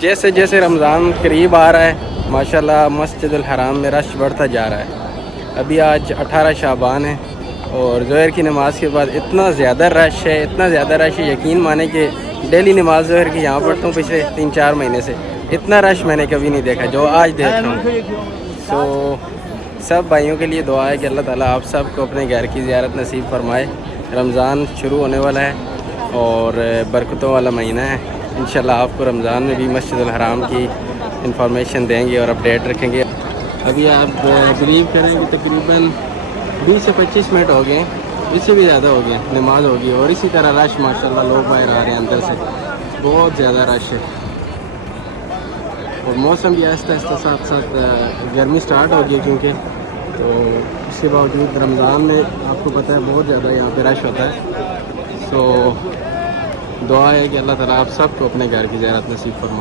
جیسے جیسے رمضان قریب آ رہا ہے ماشاءاللہ مسجد الحرام میں رش بڑھتا جا رہا ہے۔ ابھی آج 18 شعبان ہے اور ظہر کی نماز کے بعد اتنا زیادہ رش ہے، اتنا زیادہ رش ہے، یقین مانیں کہ ڈیلی نماز ظہر کی یہاں پڑھتا ہوں پچھلے 3-4 مہینے سے، اتنا رش میں نے کبھی نہیں دیکھا جو آج دیکھ رہا ہوں۔ سو سب بھائیوں کے لیے دعا ہے کہ اللہ تعالیٰ آپ سب کو اپنے گھر کی زیارت نصیب فرمائے۔ رمضان شروع ہونے والا ہے اور برکتوں والا مہینہ ہے، انشاءاللہ آپ کو رمضان میں بھی مسجد الحرام کی انفارمیشن دیں گے اور اپڈیٹ رکھیں گے۔ ابھی آپ بلیو کریں کہ تقریباً 20 سے 25 منٹ ہو گئے، اس سے بھی زیادہ ہو گئے، نماز ہوگی اور اسی طرح رش ماشاءاللہ لوگ باہر آ رہے ہیں اندر سے، بہت زیادہ رش ہے اور موسم بھی آہستہ آہستہ ساتھ ساتھ گرمی سٹارٹ ہو گئی کیونکہ، تو اس کے باوجود رمضان میں آپ کو پتہ ہے بہت زیادہ یہاں پہ رش ہوتا ہے۔ سو دعا ہے کہ اللہ تعالیٰ آپ سب کو اپنے گھر کی زیارت نصیب فرمائے۔